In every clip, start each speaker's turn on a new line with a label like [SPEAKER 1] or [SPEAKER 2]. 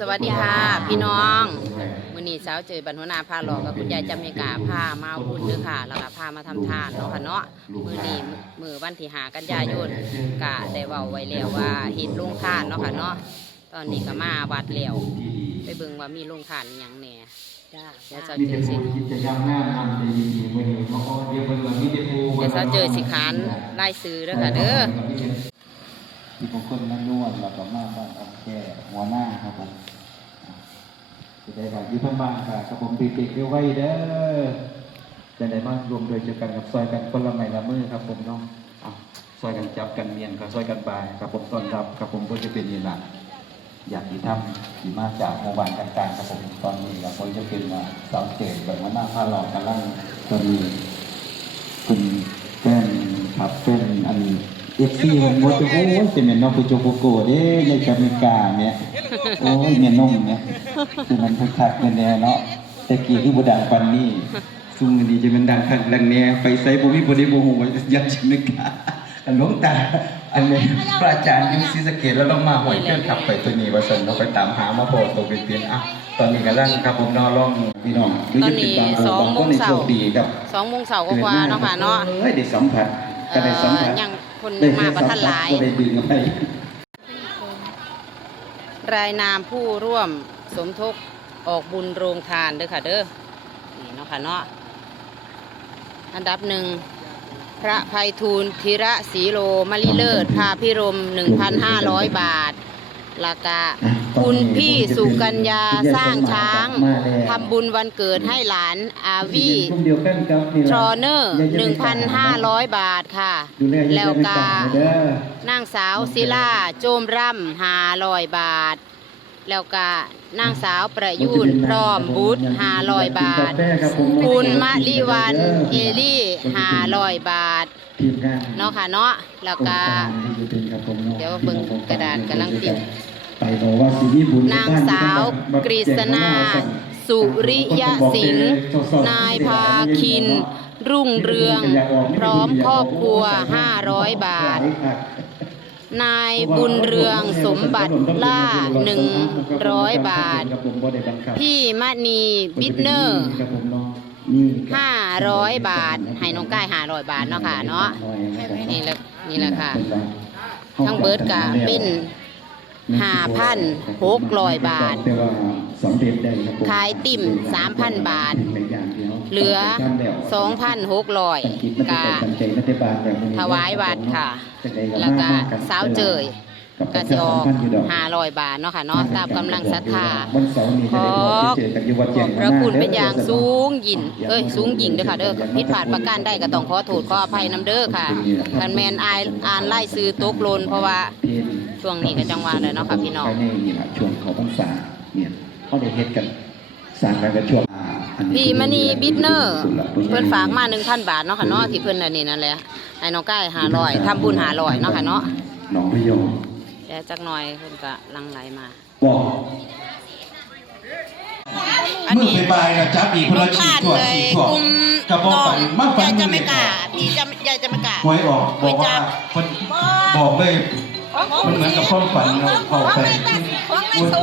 [SPEAKER 1] สวัสดีค่ะ พี่น้องมื้อนี้เช้าเจอบันหัวหนาพาหลอกกับคุณยายจำเมกาพามาเอาบุญเด้อค่ะแล้วก็พามาทำทานเนาะค่ะเนาะมื้อนี้มื้อวันที่หากันยายนกะได้เว้าไว้แล้วว่าเฮ็ดโรงทานเนาะค่ะเนาะตอนนี้ก็มาวัดแล้วไปเบิ่งว่ามีโรงทานอิหยังแหน่จ้าเดี๋ยวเช้า
[SPEAKER 2] มี
[SPEAKER 1] เจ
[SPEAKER 2] แต่
[SPEAKER 1] อสิ
[SPEAKER 2] ผู้คิดจะย่างหน้านำในดีๆวันนี้มาขอเดียวเบิ่งว่ามีแต่ผู้
[SPEAKER 1] เดี๋ยวเช้าเจอสิขานไล่ซื้อเด้อค่ะเด้อ
[SPEAKER 2] ที่ผมคนนั่นนวดแล้วก็มาบ้านออกแก่หัวหน้าครับผมจะได้ว่าอยู่ทั้งบ้านค่ะครับผมติดๆเรียวไว้เด้อจะได้มารวมโดยเจอกันกับซอยกันคนละไม้ละมือครับผมเน้องซอยกันจับกันเมียนกับซอยกันบายครับผมต้อนรับครับผมก็จะเป็นนี่แหละอยากที่ทำที่มาจากหมู่บ้านต่างๆครับผมตอนนี้เราก็จะเป็นว่าเสาเกตแบบว่าหน้าพาหลอกกันล่างตอนนี้คุณเป็นครับเป็นอัน เอฟซีมันบ่จะโอ้ยเป็นแม่น้องผู้โจโกโก้เด้ยายจาเมกาเนี่ยโอ้ยแม่น้องเนี่ยคือมันคึกคักแน่ๆเนาะแต่กี้คือบ่ดังปานนี้ซุมื้อนี้จะเป็นดังคักดังแน่ไปไสบ่มีบ่ได้บ่ฮู้ว่ายัดจาเมกาอันหลวงตาอันนี้พระอาจารย์อยู่ศรีสะเกษแล้วเรามาห้วยเพื่อนขับไปตัวนี้ว่าซั่นเนาะไปตามหามาพอตัวเป็นๆอะตอนนี้กำลังครับผมเนาะลองพี่น้องหรืจะเป็บางโบางคนนี่โชคดีครับ
[SPEAKER 1] สองโมงเสาร์กว่าๆเนาะค่ะเนาะ
[SPEAKER 2] เอ้ยได้สัมผัสก็ได้สัมผัส
[SPEAKER 1] เอ่อยัง คนมาบ่ทันหลาย
[SPEAKER 2] ก็ไรา
[SPEAKER 1] ยนามผู้ร่วมสมทบออกบุญโรงทานเด้อค่ะเด้อนี่เนาะค่ะเนาะอันดับหนึ่งพระภัยทูลธีระศรีโลมลิเลิศพาพิรม 1,500 บาทราคา คุณพี่สุกัญญาสร้างช้างทำบุญวันเกิดให้หลานอาวี
[SPEAKER 2] กลุ่มเดียวกันครับนี่
[SPEAKER 1] ท
[SPEAKER 2] ล่ะ
[SPEAKER 1] รอเนอร์ 1,500 บาทค่ะ
[SPEAKER 2] ดูแล
[SPEAKER 1] แล้วก็
[SPEAKER 2] เด้อนา
[SPEAKER 1] งสาวศิลาโจมร่ำหาลอยบาท แล้วก็นางสาวประยุนพร้อมบุตรหาลอยบาท คุณมะลิวันเอลี่หาลอยบาท
[SPEAKER 2] ทีมงาน
[SPEAKER 1] เนาะค่ะเนาะแล้วก็เดี๋ยวเบิ่งกระดาษกำลังติด
[SPEAKER 2] ไปบอกว่าสิมีบุญ
[SPEAKER 1] นางสาวกฤษณา สุริยสิงห์นายพาคิน รุ่งเรือง พร้อมครอบครัว 500 บาท นายบุญเรืองสมบัติล่า 100 บาท พี่มณีบิทเนอร์500บาท ให้น้องก้าย500บาทเนาะค่ะเนาะนี่แหละนี่แหละค่ะ ทั้งเบิดก็เป็น 5,600บาท
[SPEAKER 2] แต่ว่าสำเร็จได้ครับผม
[SPEAKER 1] ขายติ่ม3,000บาท เหลือ2,600กะถวายวัดค่ะ แล้วก็สาวเจย ก็สิออก500บาทเนาะค่ะเนาะตามกำลังศรัทธาขอพระคุณเป็นอย่างสูงยินเอ้ยสูงยิ่งเด้อค่ะเด้อผิดพลาดประการใดก็ต้องขอโทษขออภัยนํเด้อค่ะคันแม่นอายอ่านไล่ซื้อตกหลนเพราะว่าช่วงนี้ก็จังหวะเลยเนาะค่ะพี่น้อง
[SPEAKER 2] ภายในนี่ล่ะช่วงเขาพรรษาเนี่ยเขาได้เฮ็ดกันสร้างกันกันช่วงอันนี้
[SPEAKER 1] พี่มณีบิทเนอร์เพิ่นฝากมา1,000บาทเนาะค่ะเนาะที่เพิ่นอันนี้นั่นแหละให้น้องก้าย500ทำบุญ500เนาะค่ะเนาะ
[SPEAKER 2] หนองพะโยง
[SPEAKER 1] เดี๋ยวจักหน่อยเพิ่นก็หลังไหลมา
[SPEAKER 2] บอก
[SPEAKER 1] อัน
[SPEAKER 2] มือ
[SPEAKER 1] นี้
[SPEAKER 2] ไปบายนะจับอีกคนละฉีด
[SPEAKER 1] ผ่าน
[SPEAKER 2] ตัว
[SPEAKER 1] เลย
[SPEAKER 2] ฉีดตัว
[SPEAKER 1] กลุ่ม
[SPEAKER 2] กระบอก
[SPEAKER 1] น้อ
[SPEAKER 2] ไป
[SPEAKER 1] ง
[SPEAKER 2] มากไป
[SPEAKER 1] ยาย
[SPEAKER 2] มื
[SPEAKER 1] จะ
[SPEAKER 2] อ
[SPEAKER 1] ไม่กล้าพี่จะยายจะไม่กล้า
[SPEAKER 2] หวยออกบอกว่าคนบอกเลย มันเหมือนกับความฝันเราเข้าไปว่าเป็นการอุ้ยเจ้า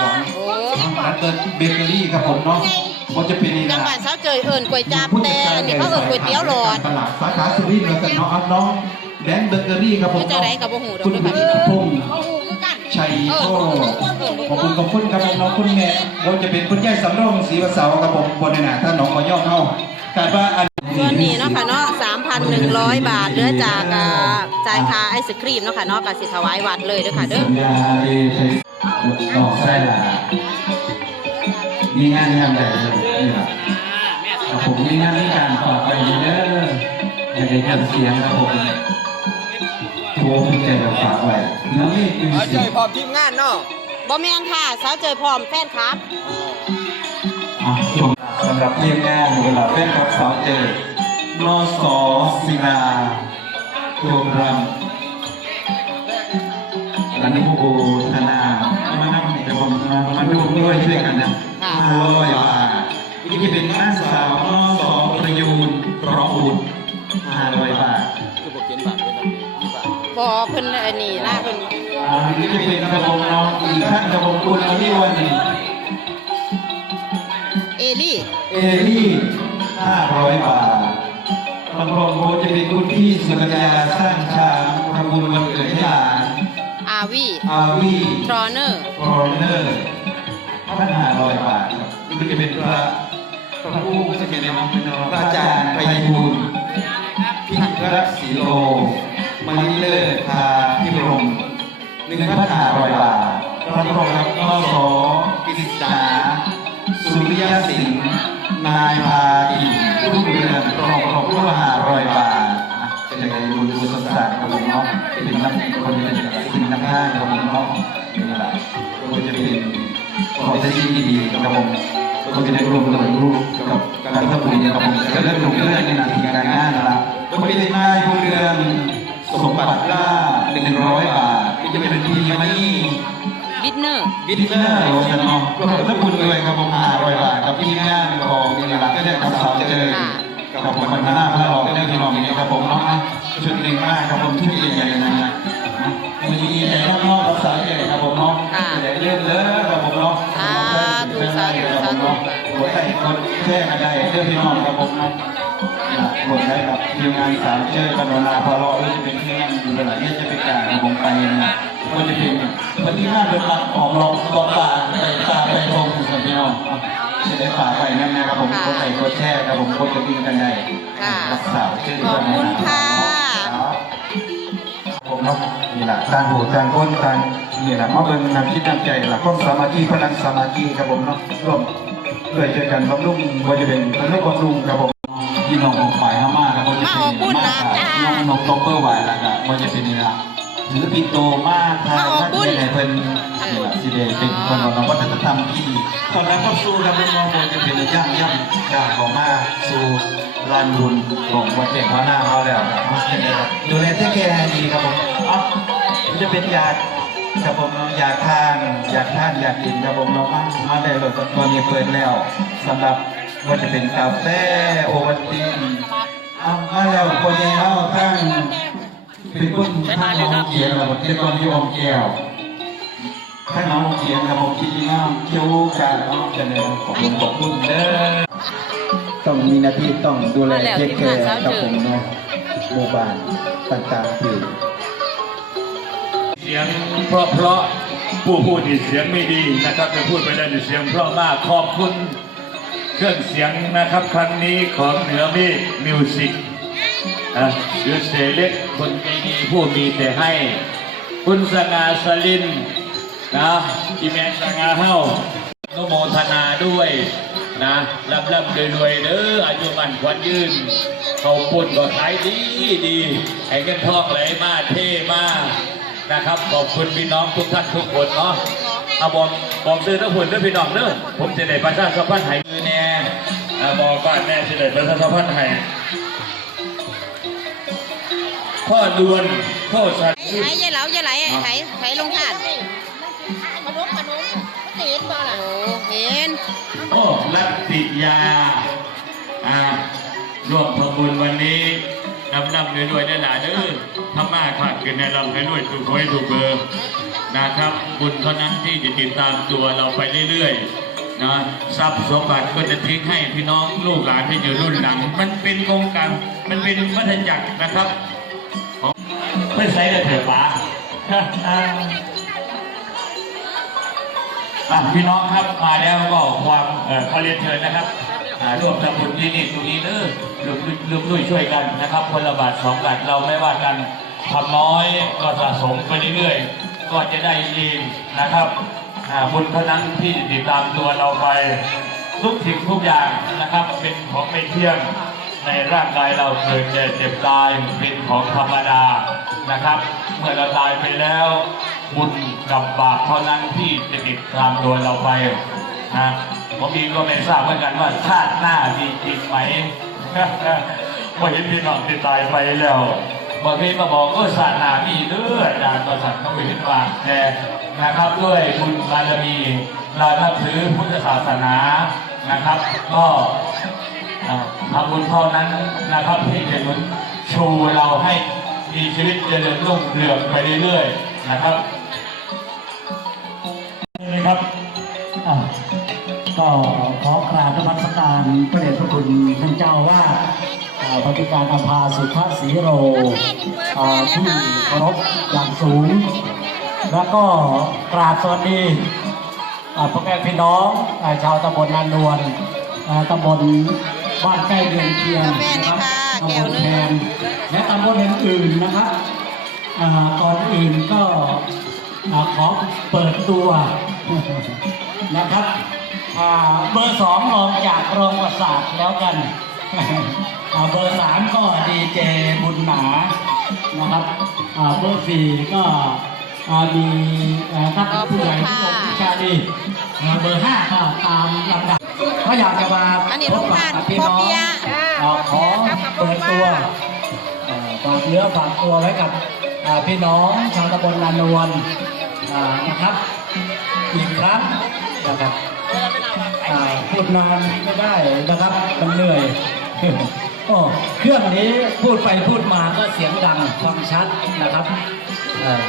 [SPEAKER 2] ของ
[SPEAKER 1] โอ้
[SPEAKER 2] ร้านเดินเบเกอรี่ครับผมเนาะมันจะเป็นนี่
[SPEAKER 1] จัง
[SPEAKER 2] นะ
[SPEAKER 1] หวัดเช้าเจยเอิญก๋วยจับแต่อันนี้เขาเอิญก๋วยเตี๋ยวหลอด
[SPEAKER 2] ตลาดสาขาสุรินทร์แล้วกันเนาะเอาน้อง แดนเบเกอรี่ครับผม
[SPEAKER 1] เดี๋ยวจะได้กับบ่หูดอก
[SPEAKER 2] คุณ
[SPEAKER 1] เด้วยค่ะพี่น้อง
[SPEAKER 2] พงษ์ชัยโชขอบคุณขอบคุณครับผมน้องคุณแม่เราจะเป็นคุณยายสำรองศรีวเสาครับผมบนหน้าท่านน้องขอย่อมเฮาคาดว่าอัน
[SPEAKER 1] ส่วนนี้เนาะค่ะเนาะ3,100บาทเหลือจากอ่าจ่ายค่าไอศครีมเนาะค่ะเนาะก็สิถวายวัดเลยเด้อค่ะเด้อ
[SPEAKER 2] สัญญาเอไปออกได้ละมีงานงานใดเลยนี่ล่ะครับผมมีงานมีการต่อไปเด้ออยากได้ยินเสียงครับผม โทรพิจารณาฝากไว้น้ำนี่คือ
[SPEAKER 3] เอาใจ
[SPEAKER 2] สิ่ง
[SPEAKER 3] พร้อมทีมงานเนาะ
[SPEAKER 1] บ่แม่นค่ะเช้าเจยพร้อมแฟนครับ
[SPEAKER 2] อะช่วงสำหรับเรียนงานเวลาเป็นกับสาวเจอนอสอศิลาตัวรำและนี่ผู้บูธนามานั่งนี่แต่ผมมามาดูด้วยช่วยกันนะ
[SPEAKER 1] ค่ะ
[SPEAKER 2] ห้าร้อยบาทนี่เป็นนักสาวนอสอประยูน ห้าร้อยบาท
[SPEAKER 3] คือบอกเขียนบาทเลยนะมีบาท
[SPEAKER 1] บ่เพิ่นอันนี้นะเพิ่น
[SPEAKER 2] อ่านี้จะเป็นกระบอกน้องอีกท่านกระบอกคุณอริวัน
[SPEAKER 1] เอลี่
[SPEAKER 2] เอลี่ห้าร้อยบาทกระบอกโบจะเป็นคุณพี่สุกัญญาสร้างช้างทำบุญวันเกิดให้หลาน
[SPEAKER 1] อาวี
[SPEAKER 2] อาวี
[SPEAKER 1] ทรอเนอร์
[SPEAKER 2] ฟอร์เนอร์ท่านห้าร้อยบาทครับนี่จะเป็นพระพระผู้จะเป็นพระอาจารย์ไพบูลย์พิรักษีโล มณีเลิศพาพิรมหนึ่งพันหาร้อยบาทพระพรหมรับนสกิติษาสุริยสิงห์นายพาดีรุ่งเรืองรองรองผู้หาร้อยบาทจะได้บุญบุญสมศักดิ์ของน้องเป็นนักคนเป็นเป็นนักฆ่าของน้องนี่แหละก็จะเป็นของที่ดีๆกับผมก็จะได้รวมกันรู้กับการทำบุญกับผมจะเริ่มลงเรื่องในหน้าที่การงานนะครับก็เป็นนายผู้เรือง สมบัติล่าหนึ่งร้อยบาทที่จะเป็นทีมานี่
[SPEAKER 1] บิดเนอร์
[SPEAKER 2] บิดเนอร์โรสนองก็ขอบคุณด้วยครับผมห้าร้อยบาทกับพี่งานของนี่แหละก็ได้กับสาวเจริญกับผมคนหน้าพระรองก็ได้พี่น้องอย่างนี้ครับผมเนะชุดหนึ่งมากครับผมที่ดีใหญ่ๆนะฮะมีใหญ่นอกๆกับสาใหญ่ครับผมเนาะใหญ่เล่นเลยครับผมเนาะหัวใจคนแช่กันได้เรื่องพี่น้องครับผมเนาะ หมดได้กับทีมงานสามเจอกันเวลาพอรอเออจะเป็นที่นั่นอยู่หลายเนี่ยจะเป็นการของไปนะก็จะเป็นวันที่ห้าเป็นหลักออกลองลองป่าไปตาไปทงกับพี่น้องจะได้ป่าไปนั่นนะครับผมคนใส่คนแช่ครับผมคนจะกินกันได้รักษาชื่อ
[SPEAKER 1] ขอบคุณค่ะ
[SPEAKER 2] ผมเนาะนี่แหละการหูการก้นการนี่แหละมาเบิ่งนำคิดนำใจหลักความสามัคคีพลังสามัคคีครับผมเนาะร่วมด้วยช่วยกันบำรุงว่าจะเป็นบำรุงบำรุงครับผม พี่น้องของฝ่ายพม่าครับผมจะเป็นมากครับน้องนกตบเปอร์ไหวแล้วก็ว่าจะเป็นนี่ละถือปิโตมากทางท่านที่ไหนเพิ่นนี่แหละสิเดเป็นคนของวัฒนธรรมที่ดีตอนนั้นก็สู้ครับน้องๆจะเป็นย่างย่ำย่างของมาสู่ลานบุญของวัดเก่งพระหน้าเขาแล้วครับมาที่นี่ครับดูแลเทคแคร์ให้ดีครับผมอ๋อจะเป็นยาครับผมอยากทานอยากทานอยากกินครับผมเรามามาได้เลยตอนนี้เปิดแล้วสำหรับ ว่าจะเป็นกาแฟโอวัลตินเอามาแล้วคนนี้าทั้งเป็นคนท่านน้องเขียนครับผมเป็นคนที่อมแก้วท่านน้องเขียนครับผมคิดงามเกี่ยวกันเนาะจะเนี่ยขอบคุณขอบคุณเด้อต้องมีหน้าที่ต้องดูแลเทคแคร์ครับผมเนาะหมู่บ้านต่างๆที่
[SPEAKER 3] เสียงเพราะเพราะผู้พูดนี่เสียงไม่ดีนะครับจะพูดไปได้นี่เสียงเพราะมากขอบคุณ เครื่องเสียงนะครับครั้งนี้ของเหนือเมฆมิวสิกอะหรือเสเล็กคนใจดีผู้มีแต่ให้ คุณสง่าสลินนะอีแมนสง่าเฮ้าโนโมทนาด้วยนะรับรับรวยรวยๆเด้ออายุมันควันยืน เขาปุ่นก็ขายดีดีให้เงินทองไหลมาเท่มากนะครับ ขอบคุณพี่น้องทุกท่านทุกคนเนาะ เอาบอกบอกซื้อทั้งหุ่นด้วยพี่น้องเด้อผมจะได้ประชาสัมพันธ์ให้มือแน่อ่าบอกบ้านแน่จะได้ประชาสัมพันธ์ให้พ่อดวนพ่อสัตว์
[SPEAKER 1] ไอ้ยายเหลายายไหลไอ้ไผไผลงทาน
[SPEAKER 4] ขนมขนมมันเห็นบ่ล่ะ
[SPEAKER 1] โอ้เห็น
[SPEAKER 3] โอ้รัตติยาอ่าร่วมประมูลวันนี้นำนำรวยๆได้หลายเด้อพม่าขาดกันในเราให้รวยถูกหวยถูกเบอร์ นะครับบุญเท่านั้นที่จะติดตามตัวเราไปเรื่อยๆนะทรัพย์สมบัติก็จะทิ้งให้พี่น้องลูกหลานที่อยู่รุ่นหลัง มันเป็นโครงการมันเป็นวัฏจักรนะครับของเพื่อใช้เลยเถอะป๋าอะพี่น้องครับมาแล้วก็ความเขอเรียนเชิญนะครับร่วมทำบุญที่นี่ตรงนี้เด้อร่วมร่วมด้วยช่วยกันนะครับคนละบาทสองบาทเราไม่ว่ากันทำน้อยก็สะสมไปเรื่อยๆ ก็จะได้ยินนะครับบุญเท่านั้นที่ติดตามตัวเราไปทุกสิ่งทุกอย่างนะครับเป็นของไม่เที่ยงในร่างกายเราเกิดแก่เจ็บตายเป็นของธรรมดานะครับ เมื่อเราตายไปแล้วบุญกับบาปเท่านั้นที่จะติดตามตัวเราไปนะผมเองก็ไม่ทราบเหมือนกันว่าชาติหน้ามีจริงไหมว่าเห็นพี่น้องที่ตายไปแล้ว บางทีมาบอกก็ศาสนามีเด้ออาจารย์ประสันต้องไปขึ้นมาแต่นะครับด้วยบุญบารมีเรานับถือพุทธศาสนานะครับ ก็ทำบุญเท่านั้นนะครับที่จะหนุนชูเราให้มีชีวิตเจริญรุ่งเรืองไปเรื่อยๆนะครับ
[SPEAKER 5] เลยครับก็ขอกราบนมัสการพระเดชพระคุณท่านเจ้าว่า สปฏิการอภาสุทธศรีโรที่เคารพอย่างสูง แล้วก็กราบสวัสดีพ่อแม่พี่น้องชาวตำบลนานนวลตำบลบ้านใกล้เรือนเคียงนะครับ
[SPEAKER 1] แก้ว
[SPEAKER 5] ตำบล
[SPEAKER 1] หนึ่ง
[SPEAKER 5] แพนและตำบลอื่นๆนะครับอ่าก่อนอื่นก็ขอเปิดตัวนะครับอ่าเบอร์สองรองจากรองประสาทแล้วกัน เบอร์สามก็ดีเจบุญหนานะครับอ่าเบอร์สี่ก็อ่ามีอ่าท่านผู้ใหญ่ผู้ชมวิชาดีอ่าเบอร์ห้าก็ตามลำดับก็อยากจะมา
[SPEAKER 1] อันนี้
[SPEAKER 5] พ
[SPEAKER 1] ลู
[SPEAKER 5] บ
[SPEAKER 1] ก
[SPEAKER 5] ปะ
[SPEAKER 1] บ้าน
[SPEAKER 5] กับพี่
[SPEAKER 1] พ่อ
[SPEAKER 5] น้อง
[SPEAKER 1] เปียะ
[SPEAKER 5] อ่าขอเปิดตัวอ่าฝากเนื้อฝากตัวไว้กับอ่าพี่น้องชาวตำบลลานวลอ่านะครับ อีกครั้งนะครับอ่าพูดนานไม่ได้นะครับมันเหนื่อย โอ้เครื่องนี้พูดไปพูดมาก็เสียงดังฟังชัดนะครับเอ่อ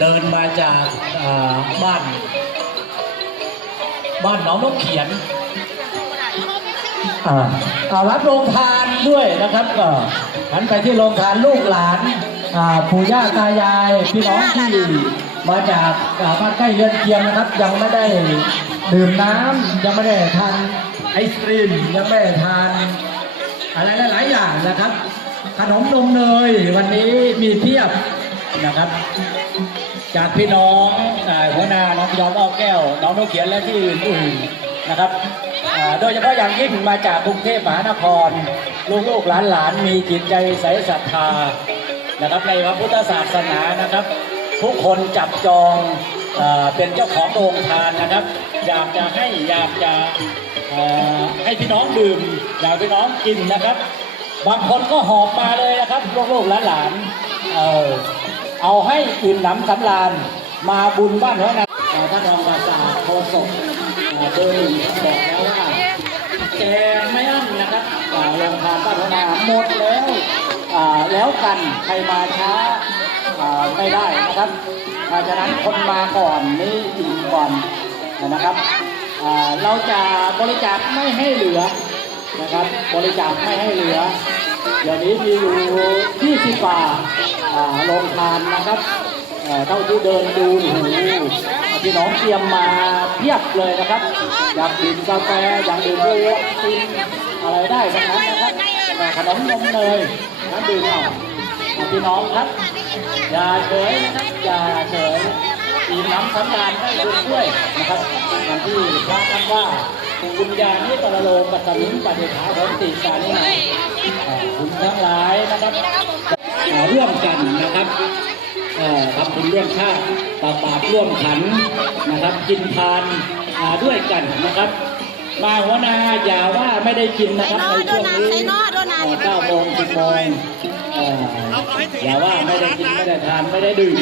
[SPEAKER 5] เดินมาจากอ่าบ้าน บ้านหนองนกเขียน อ่าอ่ารับโรงทานด้วยนะครับก็หันไปที่โรงทานลูกหลานอ่าปู่ย่าตายายพี่น้องที่มาจากอ่าบ้านใกล้เรือนเคียงนะครับ ยังไม่ได้ดื่มน้ำยังไม่ได้ทานไอศครีมยังไม่ได้ทาน อะไรหลายๆอย่างนะครับ ขนมนมเนยวันนี้มีเพียบนะครับ จากพี่น้องหัวหน้าน้องยอมอ้อแก้ว น้องนกเขียนและที่อื่นๆนะครับโดยเฉพาะอย่างยิ่งมาจากกรุงเทพมหานคร ลูกๆหลานๆมีจิตใจใสศรัทธานะครับในพระพุทธศาสนานะครับ ทุกคนจับจอง เป็นเจ้าของโรงทานนะครับ อยากจะให้อยากจะให้พี่น้องดื่ม อยากให้พี่น้องกินนะครับ บางคนก็หอบมาเลยนะครับลูกๆหลานๆเออเอาให้อิ่มหนำสำราญมาบุญบ้านหัวนาท่านรองศาสาโฆษกเอ่อเบอร์หนึ่งท่านบอกแล้วว่าแจกไม่อั้นนะครับโรงทานบ้านหัวนาหมดแล้วแล้วกันใครมาช้าไม่ได้นะครับ เพราะฉะนั้นคนมาก่อนนี่อิ่มก่อนนะครับเราจะบริจาคไม่ให้เหลือนะครับ บริจาคไม่ให้เหลือเดี๋ยวนี้มีอยู่20กว่าอ่าโรงทานนะครับเอ่อเท่าที่เดินดูโอ้โหพี่น้องเตรียมมาเพียบเลยนะครับ อยากดื่มกาแฟอยากดื่มโอวัลตินอะไรได้ทั้งนั้นนะครับแต่ขนมนมเนยน้ำดื่มเอาเอาพี่น้องครับ อย่าเฉยนะครับอย่าเฉยอิ่มน้ำสำราญได้บุญด้วยนะครับอย่างที่พระท่านว่าบุญญาณิปรโลกัสสมิงปฏิภาหนติสานิไหนคุณทั้งหลายนะครับเอ่อร่วมกันนะครับเอ่อทำบุญร่วมชาติตักบาตรร่วมขันนะครับกินทานอ่าด้วยกันนะครับ มาหัวหนาอย่าว่าไม่ได้กินนะครับในช่วงนี้
[SPEAKER 1] ใส่นอโดนัท
[SPEAKER 5] เก้าโมงสิบโมงเอ่ออย่าว่าไม่ได้กินไม่ได้ทานไม่ได้ดื่ม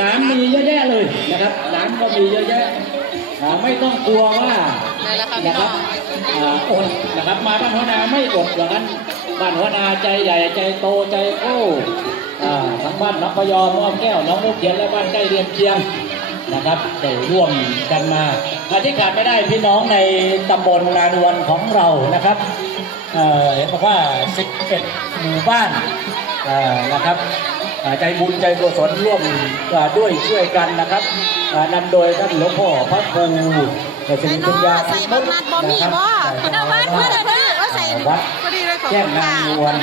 [SPEAKER 5] น้ำมีเยอะแยะเลยนะครับ น้ำก็มีเยอะแยะอ่าไม่ต้องกลัวว่า
[SPEAKER 1] ได้แล้วค่ะพี่
[SPEAKER 5] นะค
[SPEAKER 1] น้
[SPEAKER 5] รั
[SPEAKER 1] อบง
[SPEAKER 5] อ่าอดนะครับมาบ้านหัวนาไม่อดอย่างนั้นบ้านหัวนาใจใหญ่ใจโตใจโก้อ่าทั้งบ้านน้องพยอมอ้อมแก้วน้องมุกเขียนและบ้านใกล้เรียนเคียงนะครับได้ร่วมกันมาอาที่ขาดไม่ได้พี่น้องในตำบลนานวลของเรานะครับเอ่อเห็นบอกว่า 11 หมู่บ้านเอ่อ นะครับอ่าใจบุญใจกุศลร่วมอ่าด้วยช่วยกันนะครับอ่านำโดยท่านหลวงพ่อพระครูเกษ
[SPEAKER 1] ใส่
[SPEAKER 5] ตร
[SPEAKER 1] น
[SPEAKER 5] คุ
[SPEAKER 1] อ
[SPEAKER 5] ณยา
[SPEAKER 1] ใส่บักนัดบ่มีบ่เอาวัดเพื่อเด้อว่าใส่
[SPEAKER 5] วัด
[SPEAKER 1] พอดีเลยขอบ
[SPEAKER 5] แจ้
[SPEAKER 1] คุ
[SPEAKER 5] ง
[SPEAKER 1] ณ
[SPEAKER 5] นาง
[SPEAKER 1] ค่ะ
[SPEAKER 5] นวล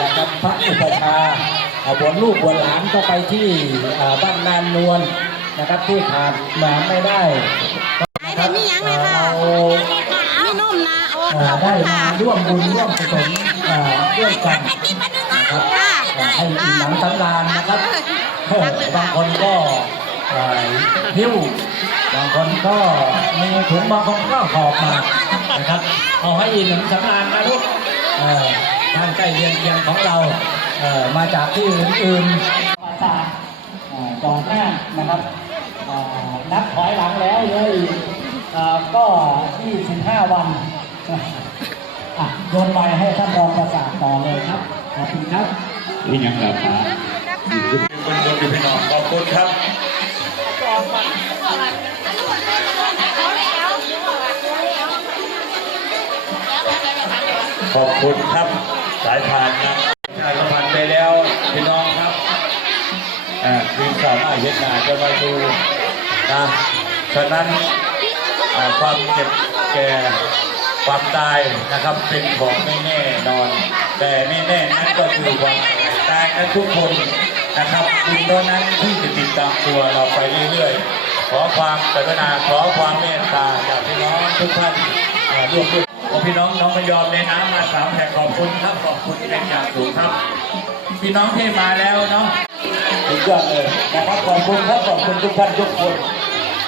[SPEAKER 5] นะครับพระอุปชฌาย์อ่าบวชลูกบวชหลานก็ไปที่อ่าบ้านนานนวลนะครับที่ขาดมาไม่ได้
[SPEAKER 1] ไอ้ได้มีหยังไหมคะ
[SPEAKER 5] เรา
[SPEAKER 1] มีนมนะโอ้
[SPEAKER 5] อ่า
[SPEAKER 1] ขอบคุ
[SPEAKER 5] ได้
[SPEAKER 1] ณ
[SPEAKER 5] มา
[SPEAKER 1] ค่ะ
[SPEAKER 5] ร่วมบุญร่วมกุศลอ่าด้วยกัน นะครับ
[SPEAKER 1] ค่ะ
[SPEAKER 5] อ่าให้อิ่มหนังสำราญนะครับเฮ้ยบางคนก็อ่าหิ้วบางคนก็มีถุงบางคนก็หอบมานะครับ เอาให้อิ่มหนังสำราญนะลูกเอ่อทางใกล้เรียนเคียงของเราเอ่อมาจากที่อื่นๆมาจากอ่าจอดหน้านะครับอ่านับถอยหลังแล้วเลยอ่าก็ 25 วันอะโยนไปให้ท่านรองประสาทต่อเลยครับ ขอบคุณครับ
[SPEAKER 3] นี่ยังแบบมาอยู่ที่บนบนอยู่พี่น้องขอบคุณครับขอบคุณครับสายพานครับชายพันไปแล้วพี่น้องครับอ่าทีมสามารถเย็ดนาจะมาดูนะฉะนั้นความเจ็บแก่ความตายนะครับเป็นของไม่แน่นอน แต่ไม่แน่นั้นก็คือความตายกันทุกคนนะครับคุณเท่านั้นที่จะติดตามตัวเราไปเรื่อยๆ ขอความกรุณาขอความเมตตาจากพี่น้องทุกท่านอ่าร่วมด้วยขอพี่น้องน้องพยอมในน้ำมาสามแผ่ขอบคุณครับขอบคุณเป็นอย่างสูงครับ พี่น้องที่มาแล้วเนาะสุดยอดเลยนะครับขอบคุณครับขอบคุณทุกท่านทุกคน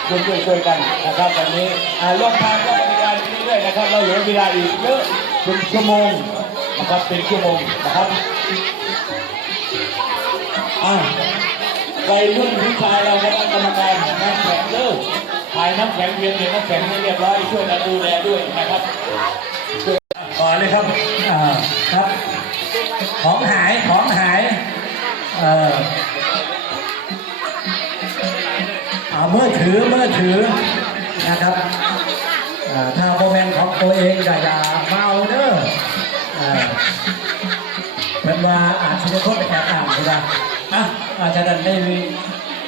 [SPEAKER 3] ช่วยช่วยช่วยกันนะครับวันนี้อ่าลงทางก็บริการเรื่อยๆนะครับ เราเหลือเวลาอีกเยอะเป็นชั่วโมง นะครับเป็นชั่วโมงนะครับอ่าวัยรุ่นผู้ชายเราคณะกรรมการน้ำแข็งเลิกถ่ายน้ำแข็งเวียนเวียนน้ำแข็งให้เรียบร้อยช่วยกันดูแลด้วยนะครับต่อเลยครับ
[SPEAKER 5] อ่าครับ ของหายของหายเอ่ออ่าเมื่อถือเมื่อถือนะครับอ่าถ้าโมเมนต์ของตัวเองอย่าอย่า ว่าอาจจะได้โทษไปแอบอ่านก็ได้อะอาจจะดันได้มี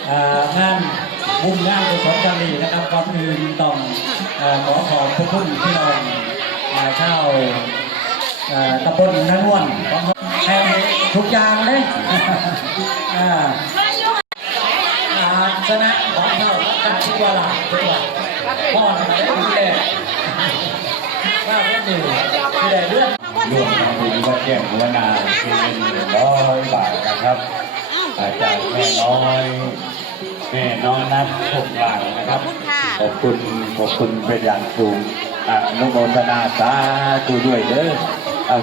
[SPEAKER 5] อ่างานบุญงานกุศลกันนี้นะครับก่อนอื่นต้องเอ่อขอขอบพระคุณพี่น้องอ่าชาวเอ่อตำบลนันวนของให้ทุกอย่างเลยอ่าชนะของเราการที่ว่าหลักตัวพ่อมาได้ดูแลว่าเองนี้ ที่ได้เรื่อง
[SPEAKER 3] รวมทำบุญวัดแจ้งหัวนาคือหนึ่งร้อยบาทนะครับ อาจารย์แม่น้อยแม่น้อยนับหกบาทนะครับขอบคุณขอบคุณเป็นอย่างสูงอนุโมทนาสาธุด้วยเด้อ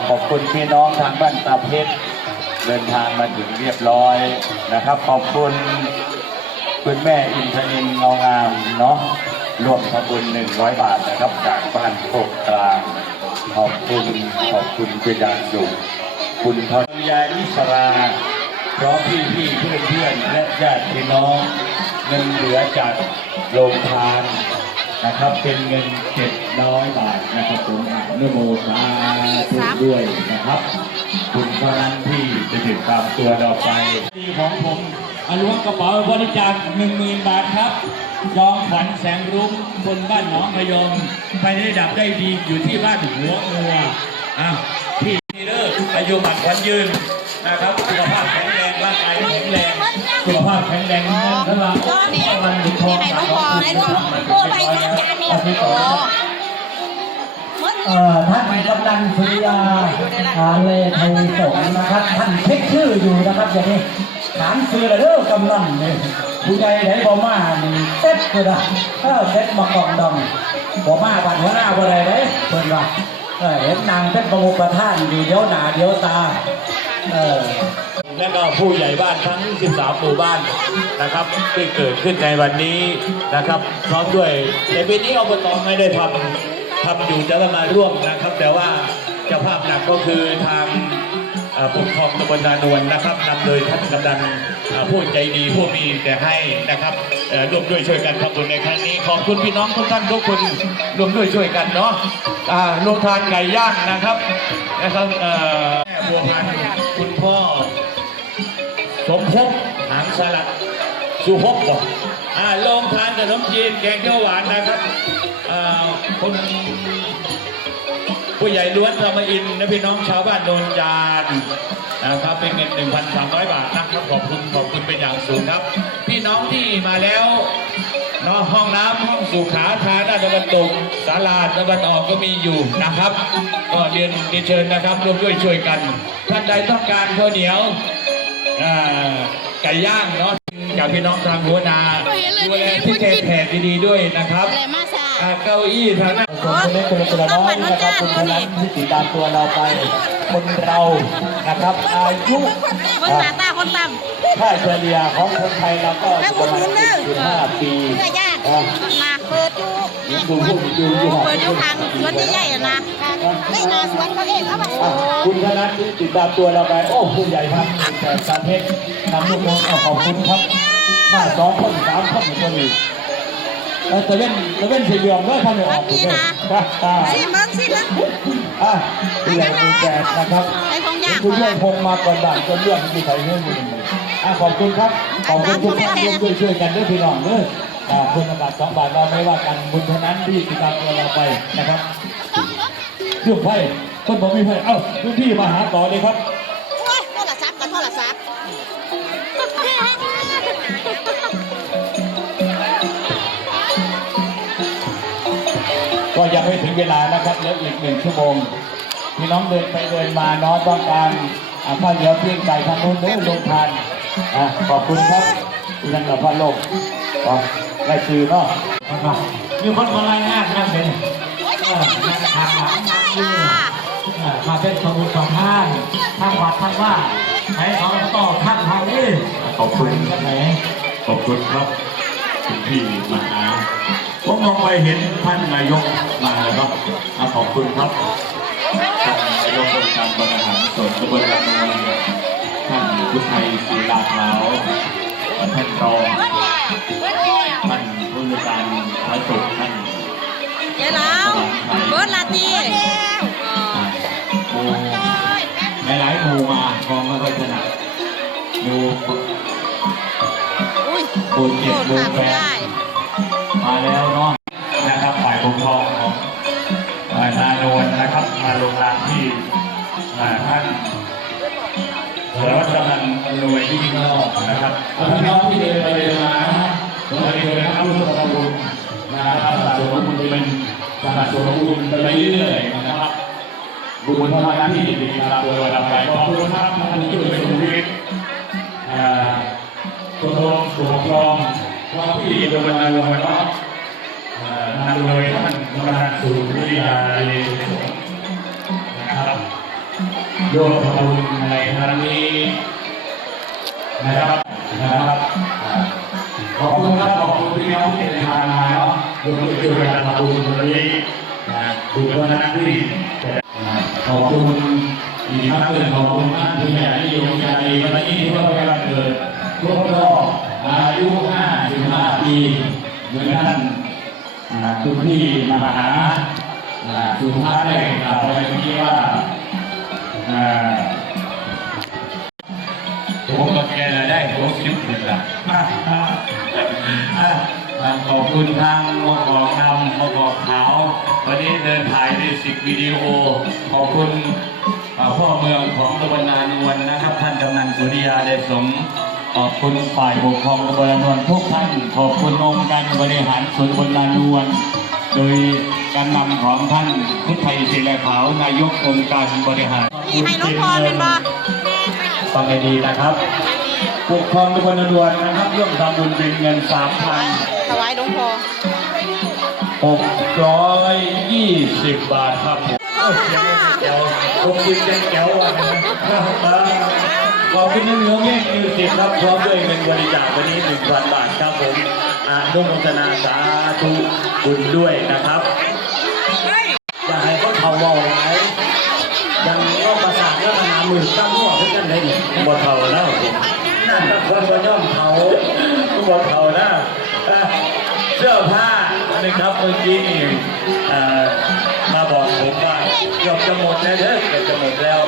[SPEAKER 3] ขอบคุณพี่น้องทางบ้านตาเพชรเดินทางมาถึงเรียบร้อยนะครับ ขอบคุณคุณแม่อินทนินเงางามเนาะ รวมทำบุญหนึ่งร้อยบาทนะครับ จากบ้านโคกกลางขอบคุณขอบคุณเป็นอยู่คุณทองยานิสราพร้อมพี่พี่เพื่อนเพื่อนและญาติพี่น้องเงินเหลือจากโรงทาน นะครับเป็นเงินเจ็ดร้อยบาทนะครับผมอนุโมทนาทุกด้วยนะครับคุณเท่านั้นที่จะติดตามตัวเราไปดีของผมอล้วงกระเป๋าบริจาคหนึ่งหมื่นบาทครับจองขวัญแสงรุ้งคนบ้านหนองพยมไปได้ดับได้ดีอยู่ที่บ้านหัวงัวอะพี่นี่เลิกอายุหมันขวัญยืนนะครับสุขภาพ สุขภาพแข็งแรงแล้วเราวันหยุดทองสามร้อยสี่สิบห้าเป็นร้อยแล้วอาทิตย์ต่อไป
[SPEAKER 5] เอ่อท่านกำนันสุริยาอาเลไทยสงฆ์นะครับ ท่านเช็คชื่ออยู่นะครับอย่างนี้ถามซื้อแล้วเด้อกำนันนี่ผู้ใหญ่ไหนบ่มานี่เซ็ตก็ได้เออเซ็ตมากองดองบ่มาบัดหัวหน้าบ่ได้เด้เพิ่นว่าเออเห็นนางเป็นประมุขประธานอยู่เดี๋ยวหน้าเดี๋ยวตา เออ
[SPEAKER 3] และก็ผู้ใหญ่บ้านทั้ง 13 หมู่บ้านนะครับที่เกิดขึ้นในวันนี้นะครับ พร้อมด้วยในปีนี้อบตไม่ได้ทำทำอยู่จะมาร่วมนะครับ แต่ว่าเจ้าภาพหลักก็คือทางปกครองตำบลนานวลนะครับนำโดยท่านกำนันผู้ใจดีผู้มีแต่ให้นะครับเอ่อร่วมด้วยช่วยกันทำบุญในครั้งนี้ ขอบคุณพี่น้องทุกท่านทุกคนร่วมด้วยช่วยกันเนาะอ่าโรงทานไก่ย่างนะครับนะครับเอ่อแม่บัวพันธ์คุณพ่อ สมภพหางสลัดสุภพบอกอ่าลงทานขนมจีนแกงเขียวหวานนะครับอ่าคนผู้ใหญ่ล้วนธรรมอินทร์และพี่น้องชาวบ้านโนนจานนะครับเป็นเงิน 1,300 บาทนะครับขอบคุณขอบคุณเป็นอย่างสูงครับ พี่น้องที่มาแล้วนอะห้องน้ำห้องสุขาทางด้านตะวันตกศาลาตะวันออกก็มีอยู่นะครับ ก็เรียนเรียนเชิญนะครับร่วมด้วยช่วยกัน ท่านใดต้องการข้าวเหนียว ไก่ย่างเนาะจากพี่น้องทางหัวนาดูแลที่เทแผ่ดีๆด้วยนะครับ
[SPEAKER 4] เลยมาซา
[SPEAKER 3] อ่าเก้าอี้ทางนั้น
[SPEAKER 5] คนคนนี้คนคนละน้อยนะครับคนคนนั้นที่ติดตามตัวเราไป คนเรานะครับอายุ
[SPEAKER 4] เบิ่งหน้าตาคนต่ำ
[SPEAKER 5] ค่าเฉลี่ยของคนไทยเราก็อยู่ประมาณ45ปี
[SPEAKER 4] เนื้อย่าง
[SPEAKER 5] อะ
[SPEAKER 4] มาเปิดอยู่
[SPEAKER 5] ยังดูพวกอยู่อยู่
[SPEAKER 4] เปิดอยู่ทางสวนใหญ่ๆอะนะนี่นาสวนเขาเองเอาไป
[SPEAKER 5] อะคุณธนัทที่ติดตามตัวเราไป โอ้ผู้ใหญ่ครับแต่สารเพชรนำลูกน้องเอาขอบคุณครับมาสองคนสามคนคนนี้เออตะเว้นตะเว้นสีเหลืองด้วยพันเหลือง
[SPEAKER 4] มันมีนะ
[SPEAKER 5] อ่า
[SPEAKER 4] สิมึงสิมึง
[SPEAKER 5] อะเหลืองดูแดดนะครับ
[SPEAKER 4] ไอ้ของยาก
[SPEAKER 5] คุณเรื่องพงมาก่อนด่านจนเรื่องที่ใครเรื่องอยู่อะขอบคุณครับขอบคุณทุกท่านร่วมด้วยช่วยกันด้วยพี่น้องเด้ออ่า คุณบาทสองบาทเราไม่ว่ากันบุญเท่านั้นที่ติดตามตัวเราไปนะครับเรื่องไพ่คนบอกไม่ไพ่เอ้ารุ่นพี่มาหาต่อเลยครับ
[SPEAKER 4] โอ้ยโทรศัพท์กับโทรศัพท์
[SPEAKER 5] ก็ยังไม่ถึงเวลานะครับเหลืออีกหนึ่งชั่วโมงพี่น้องเดินไปเดินมาน้องต้องการอ่าข้าวเหนียวเพียงไก่ทางนู้นเด้อลงทานอะขอบคุณครับที่นั่นกับพันโลกก็ ได้ซื้อเนาะนะครับมีคนมารายงานนั่นเป็น
[SPEAKER 4] โอ้ย
[SPEAKER 5] เอ
[SPEAKER 4] ใส่
[SPEAKER 5] อ
[SPEAKER 4] ใส่
[SPEAKER 5] นั่น
[SPEAKER 4] ใส่
[SPEAKER 5] ทางหลังนี่เออมาเป็นสมุนสองท่านท่างวัดท่างว่าให้เขาต่อท่านทางนี้
[SPEAKER 3] ขอบคุณ
[SPEAKER 5] กันไหน
[SPEAKER 3] ขอบคุณครับคุณพี่มาหาผมมองไปเห็นท่านนายกมาแล้วครับขอบคุณครับท่านนายกองค์การบริหารส่วนตำบลลำนูนท่านพุทไทยศรีลาขาวท่านรอง ผู้ในการพระสุขท่าน
[SPEAKER 4] เจ๊แล้วเบิร์ดลาตี
[SPEAKER 3] หมูหลายหมู่มากองไม่ค่อยถนัดหมู่
[SPEAKER 4] อุ้ย
[SPEAKER 3] หมู่เจ็ดหมู่แปดมาแล้วเนาะนะครับฝ่ายปกครองของอ่ายนาโนนนะครับ มาลงรามที่ท่านสารวัตรกำนันอำนวยที่นอกนะครับพี่น้องที่เดินไปเดินมา นะผมมาเดินนะครับร่วมกับบุญนะครับสะสมบุญเป็นสะสมบุญไปเรื่อยๆนะครับบุญเท่านั้นที่ดีนะครับโดยระดับไปขอบคุณครับท่านที่เป็นชีวิตอ่าตัวรองตัวรองว่าที่ดยบรรดาลงมาเนาะอ่านำโดยท่านกำนันสุริยาเลสุนะครับร่วมทำบุญในครั้งนี้นะครับนะครับ นาะร่วมช่วยกันทำบุญวันนี้นะบุญวันนั้นที่ขอบคุณอีกครั้งหนึ่งขอบคุณท่านผู้ใหญ่ที่อยงใจวันนี้ที่ว่าวันเกิดครบรอบอายุ 55 ปีเหมือนท่านคุณพี่มหาอ่าสุภาพได้กล่าวไว้เมื่ว่าผมกับแกได้ผมคิดผิดละอะ ขอบคุณทางมกอกนำมกอกขาว วันนี้เดินถ่ายได้สิบวิดีโอ ขอบคุณอ่าพ่อเมืองของตะวันนานวลนะครับ ท่านกำนันสุริยาเดชสม ขอบคุณฝ่ายปกครองตะวันนานวลทุกท่าน ขอบคุณองค์การบริหารส่วนตะวันนานวลโดยการนำของท่านพุทธไทยศิลาขาวนายกองค์การบริหาร
[SPEAKER 4] นี่ให้น้องพรเป็นบ่
[SPEAKER 5] ฟังให้ดีนะครับปกครองตะวันนวลนะครับร่วมทำบุญเป็นเงินสามพัน
[SPEAKER 4] ถวายหลวง พ่อ
[SPEAKER 5] หกร้อยยี่สิบบาทครับผมโอ้ยเดี๋ยวผมกินแก้ววันนะขอบคุณน้องเงี้ยมิวสิกครับพร้อมด้วยเงินบริจาควันนี้หนึ่งพันบาทครับผมอานุโมทนาสาธุบุญด้วยนะครับอยากให้เขาเขาเบาไหมยังก็ประสานก็มาหาหมื่นตั้งหัวเพื่อนกันได้ดิบนเขาแล้วผมนั่นคนบนย่อมเขาบนเขานะอะเสื้อผ้านะครับเมื่อกี้นี่มาบอกผมว่าเกือบจะหมดแล้วเด้อเกือบจะหมดแล้ว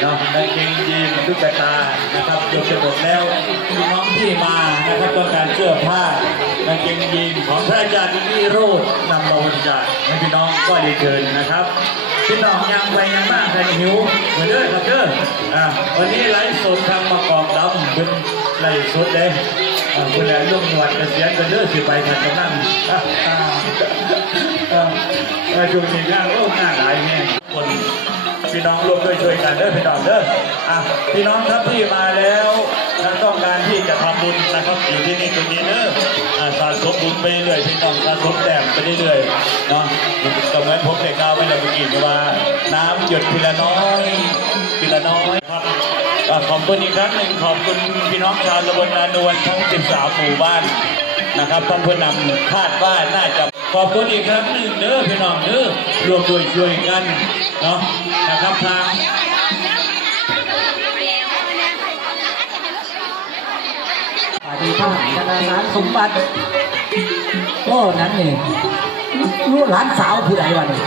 [SPEAKER 5] เนาะในเกงยีนตุ๊กตานะครับเกือบจะหมดแล้วพี่น้องที่มานะครับต้องการเสื้อผ้ากางเกงยีนของพระอาจารย์วิโรจน์นำมาบริจาคให้พี่น้องก็ได้เชิญนะครับพี่น้องยังไปยังบ้างใครหิวเหมือนเด้อครับเด้ออ่าวันนี้ไลฟ์สดทางมะกอกดำเป็นไลฟ์สดเลย คุณแหลมยกหนวดเกษียณกันเด้อสิไปกันตรงนั้นอ่าอ่าอ่าอ่าช่วงนี้งานโอ้งานหลายแน่คนพี่น้องร่วมด้วยช่วยกันเด้อพี่น้องเด้ออะพี่น้องครับที่มาแล้วท่านต้องการที่จะทำบุญนะครับอยู่ที่นี่ตรงนี้เด้ออ่าสะสมบุญไปเรื่อยพี่น้องสะสมแต้มไปเรื่อยเนาะก็เหมือนผมได้กล่าวไว้แล้วเมื่อกี้ว่า น้ำหยดทีละน้อยทีละน้อย ขอบคุณอีกครั้งหนึ่งขอบคุณพี่น้องชาวตำบลนานวลทั้ง 13 หมู่บ้านนะครับท่านผู้นำคาดว่าน่าจะขอบคุณอีกครั้งหนึ่งเด้อพี่น้องเด้อรวมด้วยช่วยกันเนาะนะครับทางปฏิภาณธนาคารสมบัติก็นั้นนี่ลูกหลานสาวผู้ใดวะนี่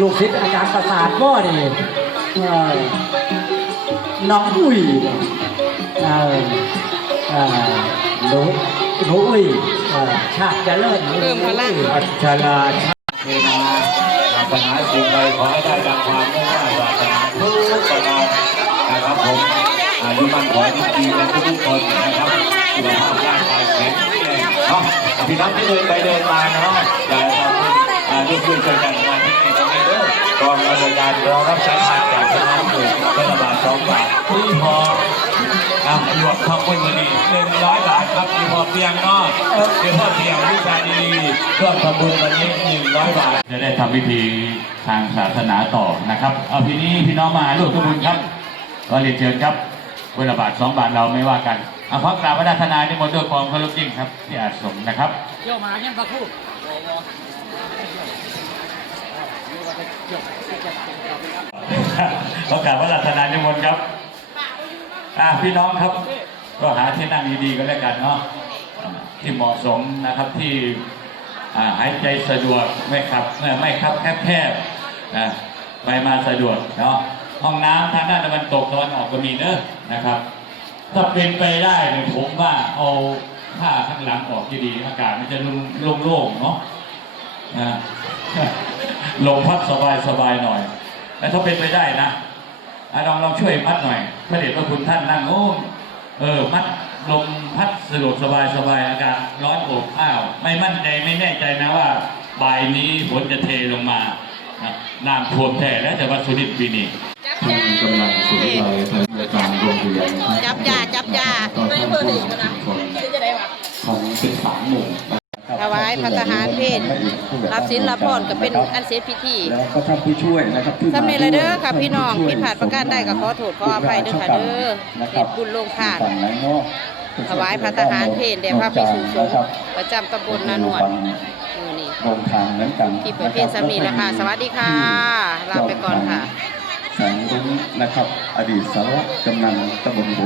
[SPEAKER 5] ลูกศิษย์อาจารย์ประสาทก็นี่เอ่อ น้องอุ้ยเอ่อเอ่อหนูหนูอุ้ยเอ่อชาติเจริญ
[SPEAKER 1] เพิ่มพลัง
[SPEAKER 3] อัชราชาเทนาปัญหาสิ่งใดขอให้ได้ดังความมุ่งมั่นปรารถนาทุกประการนะครับผมอายุมันขอให้ดีกันทุกๆคนนะครับสุขภาพร่างกายแข็งแรงเนาะพี่น้องที่เดินไปเดินมาเนาะอย่าทำอ่าร่วมด้วยช่วยกันมาที่นี่ตรงนี้เด้อ กองอำนวยการรอรับใช้ทานจากพี่น้องอยู่เป็นบาทสองบาทที่พอครับรวมขอบคุณวันนี้หนึ่งร้อยบาทครับมีพอเพียงเนาะมีพอเพียงวิชาดีๆร่วมทำบุญวันนี้หนึ่งร้อยบาท จะได้ทำพิธีทางศาสนาต่อนะครับ เอาทีนี้พี่น้องมาร่วมทำบุญครับก็เรียนเชิญครับคนละบาทสองบาทเราไม่ว่ากันเอาพระกราบพระนาที่มนต์ด้วยความเคารพยิ่งครับที่อาสมนะครับ
[SPEAKER 5] เที่ยวมาเนี่ยพระครู
[SPEAKER 3] ขอกราบพระราชนานิมนต์ครับอะพี่น้องครับ ก็หาที่นั่งดีๆก็แล้วกันเนาะอ่าที่เหมาะสมนะครับที่อ่าหายใจสะดวกไม่ขับเอ่อไม่ขับแคบๆนะไปมาสะดวกเนาะห้องน้ำทางด้านตะวันตกตะวันออกก็มีเนอะนะครับ ถ้าเป็นไปได้เนี่ยผมว่าเอาผ้าข้างหลังออกที่ดีอากาศมันจะโล่งๆเนาะนะ ลมพัดสบายสบายหน่อยแต่ถ้าเป็นไปได้นะลองลองช่วยมัดหน่อยพระเดชพระคุณท่านนั่งโอ้เออมัดลมพัดสะดวกสบายสบายอากาศร้อนอบอ้าว ไม่มั่นใจไม่แน่ใจนะว่าบ่ายนี้ฝนจะเทลงมานะน้ำท่วมแท้และแต่ว่าสุรินทปีนี้
[SPEAKER 4] จับ
[SPEAKER 2] ท่าน
[SPEAKER 4] ยากำ
[SPEAKER 2] ลังสนใจทางรายการโรงเรียน
[SPEAKER 4] จับยาจับยา
[SPEAKER 2] ก็ท่านผู้นำชุมชนะของเป็นสามหมู่
[SPEAKER 1] ถวายพระทหารเพลรับศีลรับพรก็เป็นอันเสร็จพิธี
[SPEAKER 2] แล้วก็ท่านผู้ช่วยนะครับที่
[SPEAKER 1] สำเร็จเลยเด้อค่ะพี่น้อง
[SPEAKER 2] ท่
[SPEAKER 1] ผิดพลาดประการใดก็ขอโทษขออภัยเด้อค่ะเด้อ
[SPEAKER 2] นะค
[SPEAKER 1] เฮ็
[SPEAKER 2] รับ
[SPEAKER 1] ดบุญลงทาน
[SPEAKER 2] ฝั่งไหนเนาะ
[SPEAKER 1] ถวายพระทหารเพลแด่พระภิกษุสงฆ์ประจำตำบลนานวลมือนี้
[SPEAKER 2] โรงทานเหมือนกัน
[SPEAKER 1] ที่เปิดเพลงสามีแล้วค่ะสวัสดีค่ะลาไปก่อนค่ะ
[SPEAKER 2] แสงรุ้งนะครับ อดีตสารวัตรกำนันตำบลหู